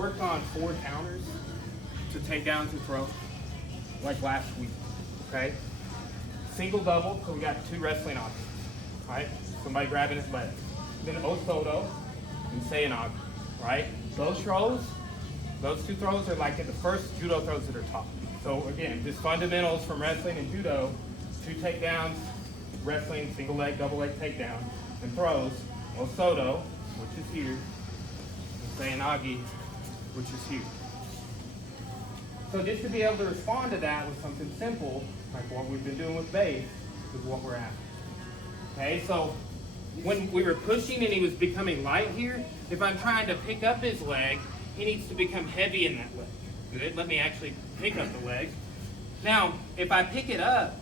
worked on 4 counters to take down to throw, like last week, okay? Single, double, so we got 2 wrestling options, right? Somebody grabbing his leg. Then osoto and Seoi-nage, right? Those throws, those 2 throws are like the first judo throws that are taught. So again, just fundamentals from wrestling and judo, 2 takedowns, wrestling, single leg, double leg takedown, and throws, osoto, which is here, and Seoi-nage, which is here. So just to be able to respond to that with something simple, like what we've been doing with base, is what we're at. Okay, so when we were pushing and he was becoming light here, if I'm trying to pick up his leg, he needs to become heavy in that leg. Good, let me actually pick up the leg. Now, if I pick it up,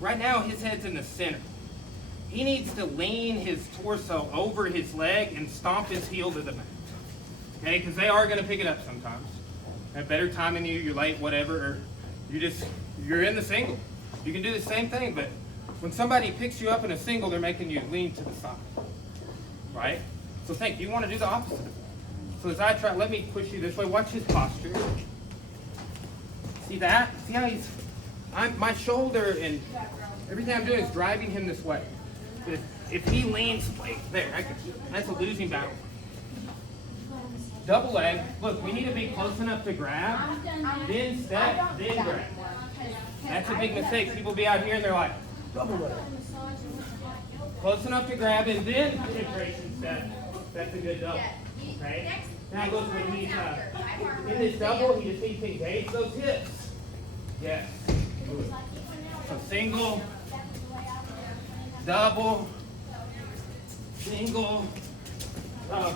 right now his head's in the center. He needs to lean his torso over his leg and stomp his heel to the mat. Okay, because they are going to pick it up sometimes. Have better time than you, you're late, whatever, or you're in the single. You can do the same thing, but when somebody picks you up in a single, they're making you lean to the side, right? So think, you want to do the opposite. So as I try, let me push you this way, watch his posture. See that? See how my shoulder and everything I'm doing is driving him this way. If he leans, wait, there, that's a losing battle. Double leg, look, we need to be close enough to grab, then step, then grab. That's a big mistake. People be out here and they're like, double leg. Close enough to grab and then penetration step. That's a good double. Okay? Now look, when he's in this double, he just needs to engage those hips. Yes. So single, double, single, double.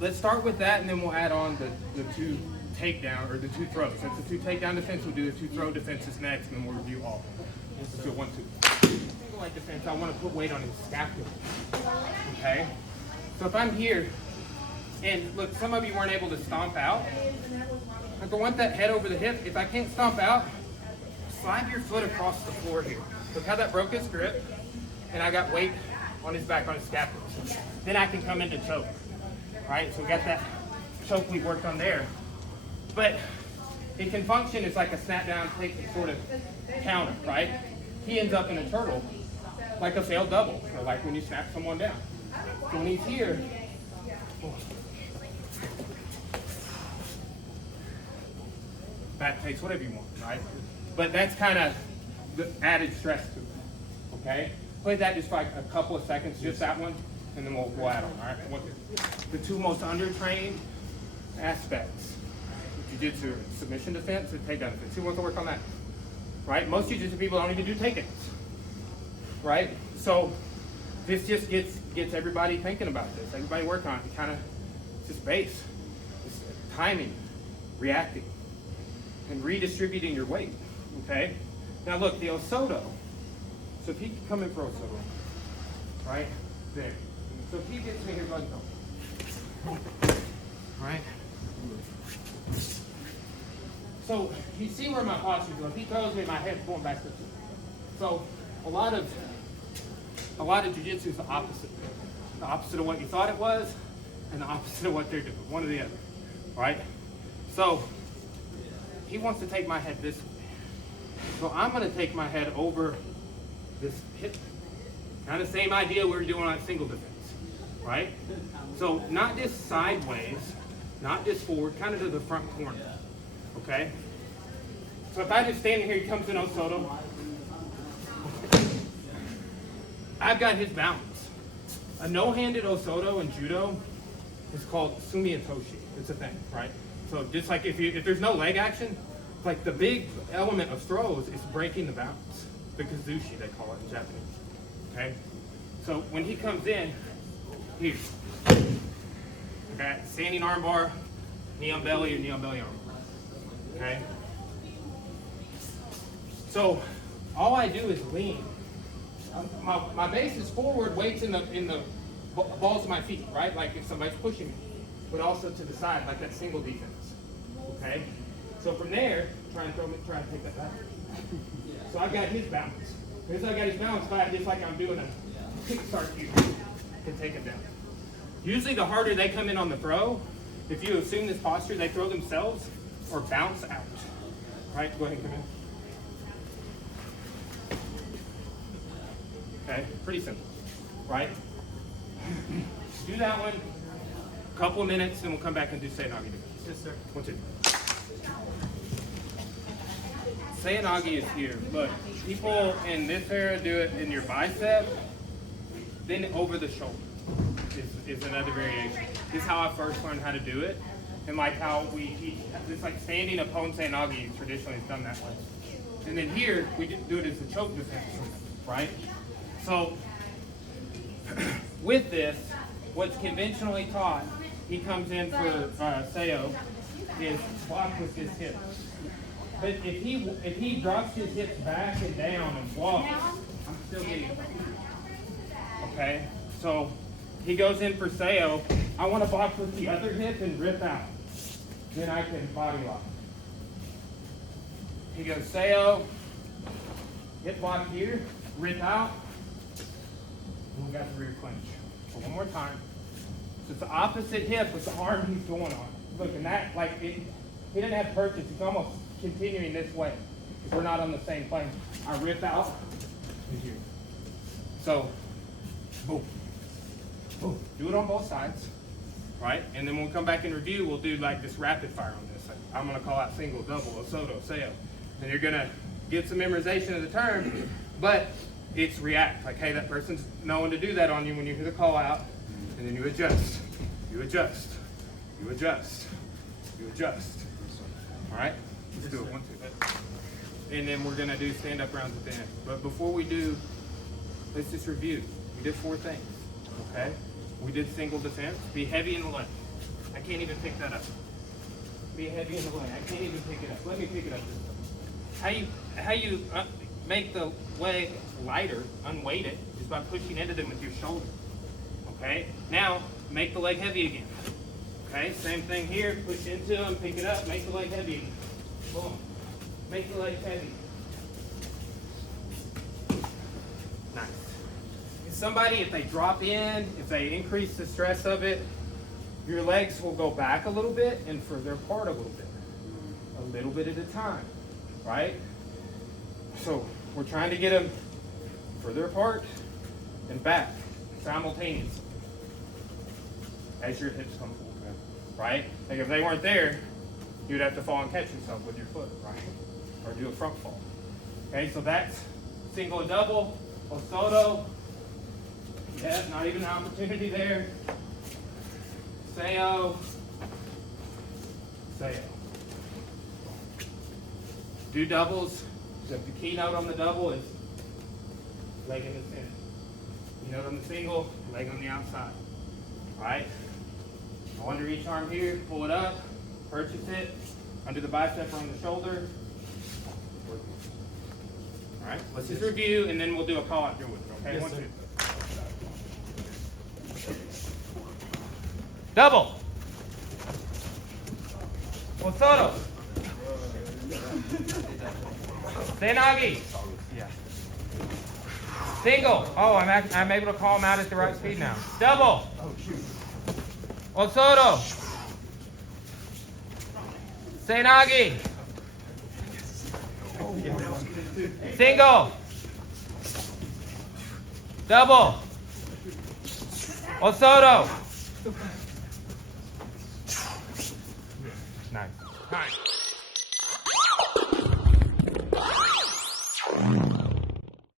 Let's start with that and then we'll add on the 2 takedown, or the 2 throws. That's the 2 takedown defense. We'll do the 2 throw defenses next and then we'll review all. Let's do 1, 2. Single leg defense, I want to put weight on his scapula. Okay? So if I'm here, and look, some of you weren't able to stomp out. If I want that head over the hip, if I can't stomp out, slide your foot across the floor here. Look how that broke his grip, and I got weight on his back, on his scapula. Then I can come into choke. Right, so we got that choke we worked on there. But it can function as like a snap down, take sort of counter, right? He ends up in a turtle, like a failed double, or like when you snap someone down. So when he's here, back takes whatever you want, right? But that's kind of the added stress to it, okay? Play that just for like a couple of seconds, just that one, and then we'll add on, all right? The 2 most undertrained aspects of jiu-jitsu: submission defense and takedown defense. Who wants to work on that? Right? Most jiu-jitsu people don't even do takedowns. Right? So this just gets everybody thinking about this. Everybody work on it. It's just base. It's timing, reacting, and redistributing your weight. Okay? Now look, the osoto. So if he can come in for osoto, right? There. So if he gets me here, go ahead and go. Right? So you see where my posture goes. If he throws me, my head's going back to the floor. So a lot of jiu-jitsu is the opposite. The opposite of what you thought it was, and the opposite of what they're doing. One or the other. Right? So he wants to take my head this way. So I'm going to take my head over this hip. Kind of same idea we were doing on single defense. Right? So not just sideways, not just forward, kind of to the front corner. Okay? So if I just stand here, he comes in osoto. I've got his balance. A no-handed osoto in judo is called sumi and toshi. It's a thing, right? So just like if there's no leg action, like the big element of throws is breaking the balance. The kazushi, they call it in Japanese. Okay? So when he comes in, here. Okay, standing arm bar, knee on belly, or knee on belly arm bar. Okay? So all I do is lean. My base is forward, weights in the balls of my feet, right? Like if somebody's pushing me. But also to the side, like that single defense. Okay? So from there, try and take that back. So I've got his balance. Because I got his balance back, just like I'm doing a kickstart here to take him down. Usually the harder they come in on the throw, if you assume this posture, they throw themselves or bounce out. Right? Go ahead and come in. Okay, pretty simple, right? Do that one, a couple of minutes, and we'll come back and do Seoi-nage. Yes, sir. 1, 2. Seoi-nage is here. Look, people in this era do it in your bicep, then over the shoulder is another variation. This is how I first learned how to do it, and like how we teach, it's like standing opponent Seoi-nage traditionally is done that way. And then here, we do it as a choke defense, right? So, with this, what's conventionally taught, he comes in for Seo, is block with his hips. But if he drops his hips back and down and walks, I'm still getting it. Okay? So he goes in for Seo. I want to block with the other hip and rip out. Then I can body lock. He goes Seo, hip block here, rip out, and we got the rear clinch. So one more time. So it's the opposite hip with the arm he's going on. Look, and that, like, he didn't have purchase. He's almost continuing this way. If we're not on the same plane. I rip out. Here. So, boom. Boom. Do it on both sides. Right? And then when we come back in review, we'll do like this rapid fire on this. I'm going to call out single, double, osoto, seo. And you're going to get some memorization of the term, but it's react. Like, hey, that person's knowing to do that on you when you hear the call out. And then you adjust. You adjust. You adjust. You adjust. All right? Let's do it. 1, 2. And then we're going to do stand-up rounds at the end. But before we do, let's just review. We did 4 things. Okay? We did single defense. Be heavy in the leg. I can't even pick that up. Be heavy in the leg. I can't even pick it up. Let me pick it up this time. How you make the leg lighter, unweight it, is by pushing into them with your shoulder. Okay? Now, make the leg heavy again. Okay? Same thing here. Push into them, pick it up, make the leg heavy again. Boom. Make the leg heavy. Nice. Somebody, if they drop in, if they increase the stress of it, your legs will go back a little bit and further apart a little bit at a time, right? So we're trying to get them further apart and back simultaneously as your hips come forward, right? Like if they weren't there, you'd have to fall and catch yourself with your foot, right? Or do a front fall. Okay, so that's single and double, osoto. Yeah, not even an opportunity there. Seo. Seo. Do doubles. The keynote on the double is leg in the center. Keynote on the single, leg on the outside. Alright? Go under each arm here, pull it up, purchase it, under the bicep or on the shoulder. Alright, let's just review and then we'll do a call out here with it, okay? Yes, 1, sir. 2. Double. Osoto. Seoi-nage. Yeah. Single. Oh, I'm able to call them out at the right speed now. Double. Osoto. Seoi-nage. Single. Double. Osoto. Nice.